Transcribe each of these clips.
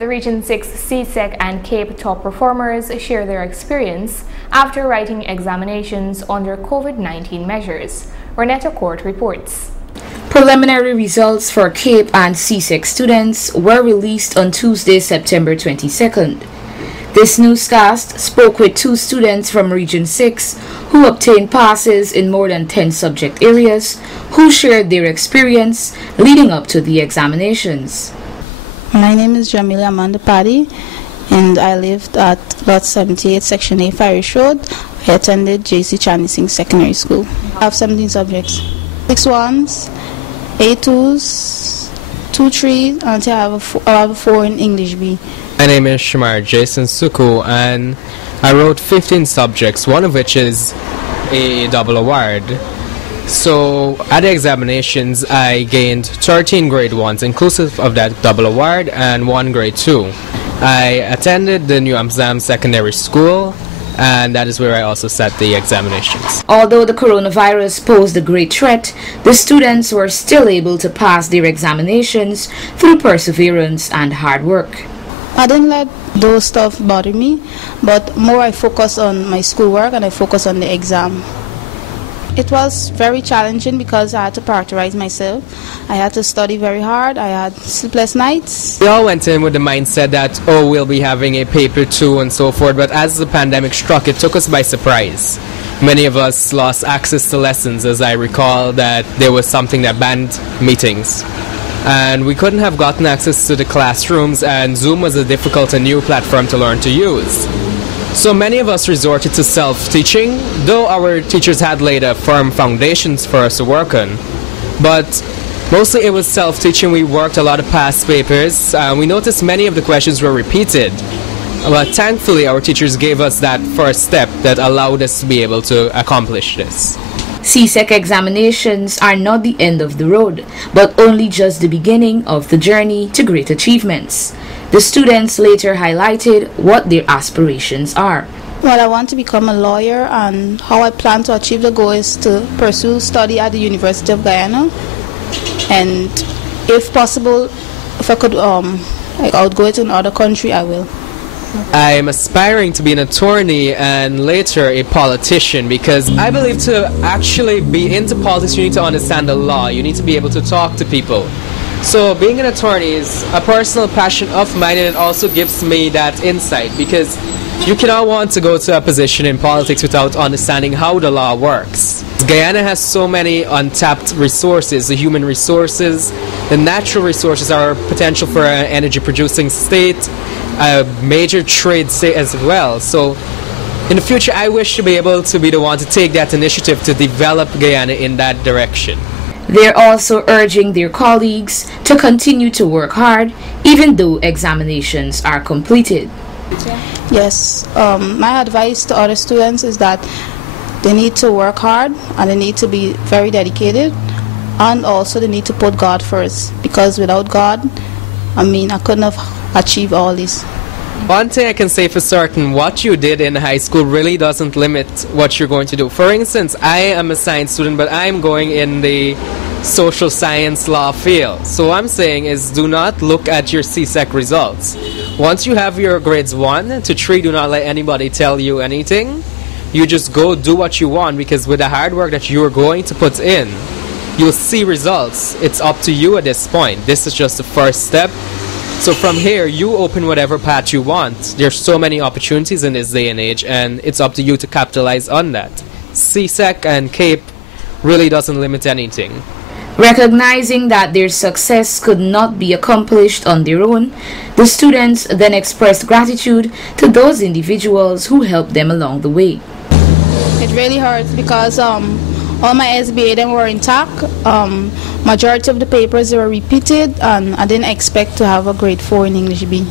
The Region 6 CSEC and CAPE top performers share their experience after writing examinations under COVID-19 measures. Renetta Court reports. Preliminary results for CAPE and CSEC students were released on Tuesday, September 22nd. This newscast spoke with two students from Region 6 who obtained passes in more than 10 subject areas, who shared their experience leading up to the examinations. My name is Jamila Amanda Paddy, and I lived at Lot 78, Section A, Farish Road. I attended J.C. Chandy Singh Secondary School. I have 17 subjects. 6 1s, 8 2s, 2 3s, until I have a 4 in English B. My name is Shamar Jason Suku, and I wrote 15 subjects, one of which is a double award. So at the examinations, I gained 13 grade 1s, inclusive of that double award, and 1 grade 2. I attended the New Amsterdam Secondary School, and that is where I also sat the examinations. Although the coronavirus posed a great threat, the students were still able to pass their examinations through perseverance and hard work. I didn't let those stuff bother me, but more I focus on my schoolwork and I focus on the exam. It was very challenging because I had to prioritize myself. I had to study very hard. I had sleepless nights. We all went in with the mindset that, oh, we'll be having a paper 2 and so forth, but as the pandemic struck, it took us by surprise. Many of us lost access to lessons, as I recall that there was something that banned meetings. And we couldn't have gotten access to the classrooms, and Zoom was a difficult and new platform to learn to use. So many of us resorted to self-teaching, though our teachers had laid a firm foundations for us to work on. But mostly it was self-teaching. We worked a lot of past papers. We noticed many of the questions were repeated. But thankfully our teachers gave us that first step that allowed us to be able to accomplish this. CSEC examinations are not the end of the road, but only just the beginning of the journey to great achievements. The students later highlighted what their aspirations are. Well, I want to become a lawyer, and how I plan to achieve the goal is to pursue study at the University of Guyana. And if possible, if I could I would go to another country, I will. I'm aspiring to be an attorney and later a politician, because I believe to actually be into politics you need to understand the law. You need to be able to talk to people. So being an attorney is a personal passion of mine, and it also gives me that insight, because you cannot want to go to a position in politics without understanding how the law works. Guyana has so many untapped resources, the human resources, the natural resources are potential for an energy producing state, a major trade state as well. So in the future I wish to be able to be the one to take that initiative to develop Guyana in that direction. They're also urging their colleagues to continue to work hard even though examinations are completed. Yes, my advice to other students is that they need to work hard and they need to be very dedicated, and also they need to put God first, because without God, I couldn't have achieved all this. One thing I can say for certain, what you did in high school really doesn't limit what you're going to do. For instance, I am a science student, but I'm going in the social science law field. So what I'm saying is, do not look at your CSEC results. Once you have your grades 1 to 3, do not let anybody tell you anything. You just go do what you want, because with the hard work that you're going to put in, you'll see results. It's up to you at this point. This is just the first step. So from here, you open whatever path you want. There's so many opportunities in this day and age, and it's up to you to capitalize on that. CSEC and CAPE really doesn't limit anything. Recognizing that their success could not be accomplished on their own, the students then expressed gratitude to those individuals who helped them along the way. It really hurts because all my SBA them were intact. Majority of the papers were repeated, and I didn't expect to have a grade 4 in English B.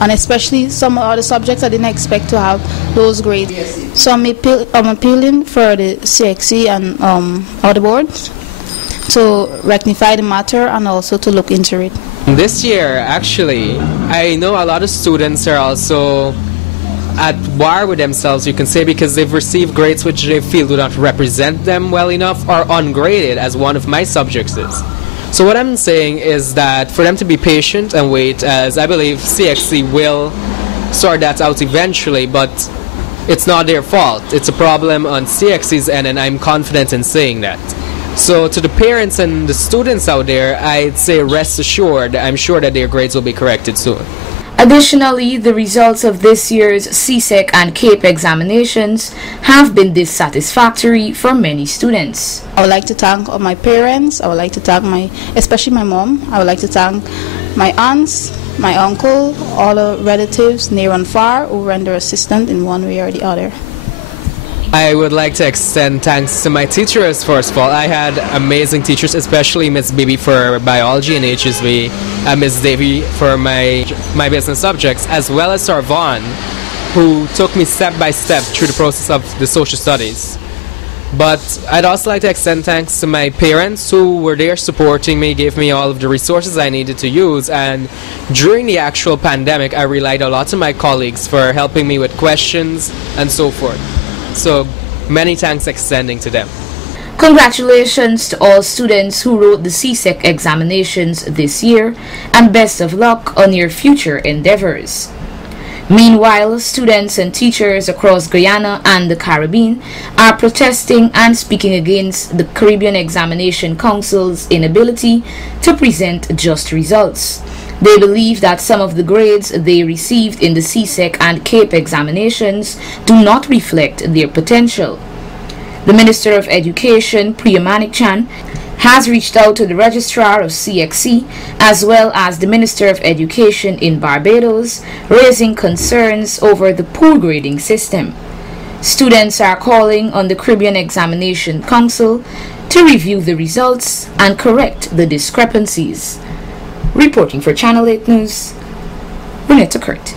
And especially some other subjects I didn't expect to have those grades. So I'm appealing for the CSEC and other boards to rectify the matter and also to look into it. This year, actually, I know a lot of students are also at war with themselves, you can say, because they've received grades which they feel do not represent them well enough, or ungraded, as one of my subjects is. So what I'm saying is that for them to be patient and wait, as I believe CXC will sort that out eventually, but it's not their fault. It's a problem on CXC's end, and I'm confident in saying that. So to the parents and the students out there, I'd say rest assured, I'm sure that their grades will be corrected soon. Additionally, the results of this year's CSEC and CAPE examinations have been dissatisfactory for many students. I would like to thank all my parents. I would like to thank especially my mom. I would like to thank my aunts, my uncle, all the relatives near and far who render assistance in one way or the other. I would like to extend thanks to my teachers first of all. I had amazing teachers, especially Miss Bibi for biology and HSV, and Miss Davy for my business subjects, as well as Sir Vaughn, who took me step by step through the process of the social studies. But I'd also like to extend thanks to my parents who were there supporting me, gave me all of the resources I needed to use, and during the actual pandemic I relied a lot on my colleagues for helping me with questions and so forth. So many thanks extending to them. Congratulations to all students who wrote the CSEC examinations this year, and best of luck on your future endeavors. Meanwhile, students and teachers across Guyana and the Caribbean are protesting and speaking against the Caribbean Examination Council's inability to present just results. They believe that some of the grades they received in the CSEC and CAPE examinations do not reflect their potential. The Minister of Education, Priya Manikchan, has reached out to the Registrar of CXC as well as the Minister of Education in Barbados, raising concerns over the poor grading system. Students are calling on the Caribbean Examination Council to review the results and correct the discrepancies. Reporting for Channel 8 News, Renetta Kurt.